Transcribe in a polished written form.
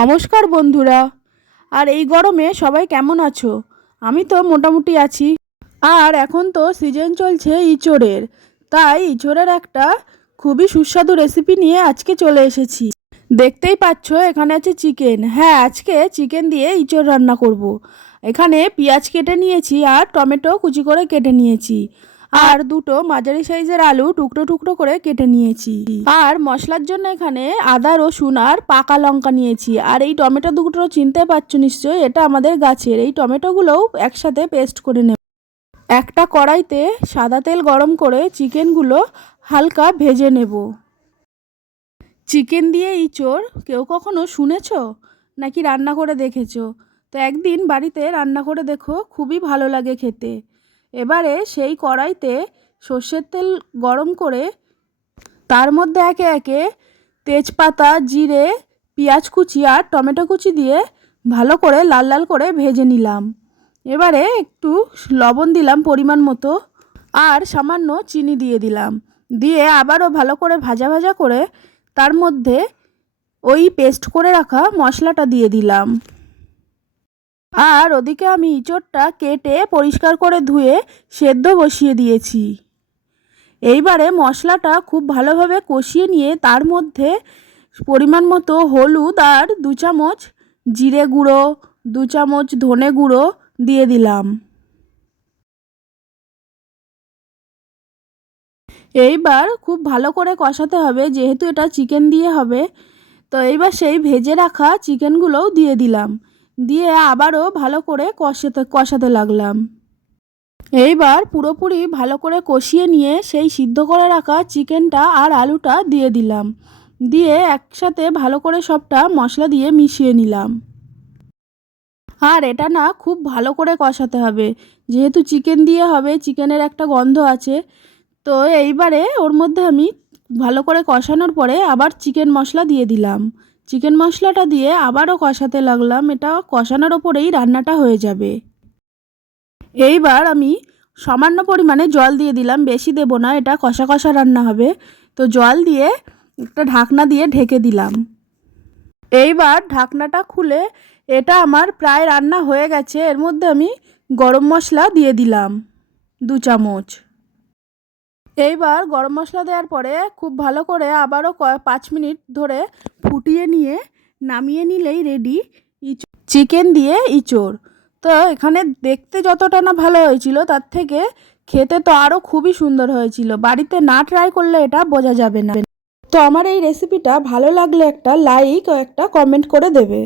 নমস্কার বন্ধুরা। আর এই গরমে সবাই কেমন আছো? আমি তো মোটামুটি আছি। আর এখন তো সিজন চলছে ইঁচড়ের, তাই ইঁচড়ের একটা খুবই সুস্বাদু রেসিপি নিয়ে আজকে চলে এসেছি। দেখতেই পাচ্ছ এখানে আছে চিকেন। হ্যাঁ, আজকে চিকেন দিয়ে ইঁচড় রান্না করব। এখানে পেঁয়াজ কেটে নিয়েছি আর টমেটো কুচি করে কেটে নিয়েছি, আর দুটো মাঝারি সাইজের আলু টুকরো টুকরো করে কেটে নিয়েছি। আর মশলার জন্য এখানে আদা রসুন আর পাকা লঙ্কা নিয়েছি। আর এই টমেটো দুটো চিনতে পারছো নিশ্চয়ই, এটা আমাদের গাছের। এই টমেটোগুলোও একসাথে পেস্ট করে নেব। একটা কড়াইতে সাদা তেল গরম করে চিকেনগুলো হালকা ভেজে নেব। চিকেন দিয়ে ইঁচড় কেউ কখনো শুনেছো নাকি রান্না করে দেখেছো? তো একদিন বাড়িতে রান্না করে দেখো, খুবই ভালো লাগে খেতে। এবারে সেই কড়াইতে সর্ষের তেল গরম করে তার মধ্যে একে একে তেজপাতা, জিরে, পেঁয়াজ কুচি আর টমেটো কুচি দিয়ে ভালো করে লাল লাল করে ভেজে নিলাম। এবারে একটু লবণ দিলাম পরিমাণ মতো, আর সামান্য চিনি দিয়ে দিলাম। দিয়ে আবারও ভালো করে ভাজা ভাজা করে তার মধ্যে ওই পেস্ট করে রাখা মশলাটা দিয়ে দিলাম। আর ওদিকে আমি ইঁচড়টা কেটে পরিষ্কার করে ধুয়ে সেদ্ধ বসিয়ে দিয়েছি। এইবারে মশলাটা খুব ভালোভাবে কষিয়ে নিয়ে তার মধ্যে পরিমাণ মতো হলুদ আর 2 চামচ জিরে গুঁড়ো, 2 চামচ ধনে গুঁড়ো দিয়ে দিলাম। এইবার খুব ভালো করে কষাতে হবে, যেহেতু এটা চিকেন দিয়ে হবে। তো এইবার সেই ভেজে রাখা চিকেনগুলোও দিয়ে দিলাম। দিয়ে আবারও ভালো করে কষাতে লাগলাম। এইবার পুরোপুরি ভালো করে কষিয়ে নিয়ে সেই সিদ্ধ করে রাখা চিকেনটা আর আলুটা দিয়ে দিলাম। দিয়ে একসাথে ভালো করে সবটা মশলা দিয়ে মিশিয়ে নিলাম। আর এটা না খুব ভালো করে কষাতে হবে, যেহেতু চিকেন দিয়ে হবে, চিকেনের একটা গন্ধ আছে। তো এইবারে ওর মধ্যে আমি ভালো করে কষানোর পরে আবার চিকেন মশলা দিয়ে দিলাম। চিকেন মশলাটা দিয়ে আবারও কষাতে লাগলাম। এটা কষানোর ওপরেই রান্নাটা হয়ে যাবে। এইবার আমি সামান্য পরিমাণে জল দিয়ে দিলাম, বেশি দেব না, এটা কষা কষা রান্না হবে। তো জল দিয়ে একটা ঢাকনা দিয়ে ঢেকে দিলাম। এইবার ঢাকনাটা খুলে এটা আমার প্রায় রান্না হয়ে গেছে। এর মধ্যে আমি গরম মশলা দিয়ে দিলাম 2 চামচ। এইবার গরম মশলা দেওয়ার পরে খুব ভালো করে আবারও 5 মিনিট ধরে ফুটিয়ে নিয়ে নামিয়ে নিলেই রেডি চিকেন দিয়ে ইঁচড়। তো এখানে দেখতে যতটা না ভালো হয়েছিল, তার থেকে খেতে তো আরও খুবই সুন্দর হয়েছিল। বাড়িতে না ট্রাই করলে এটা বোঝা যাবে না। তো আমার এই রেসিপিটা ভালো লাগলে একটা লাইক ও একটা কমেন্ট করে দেবে।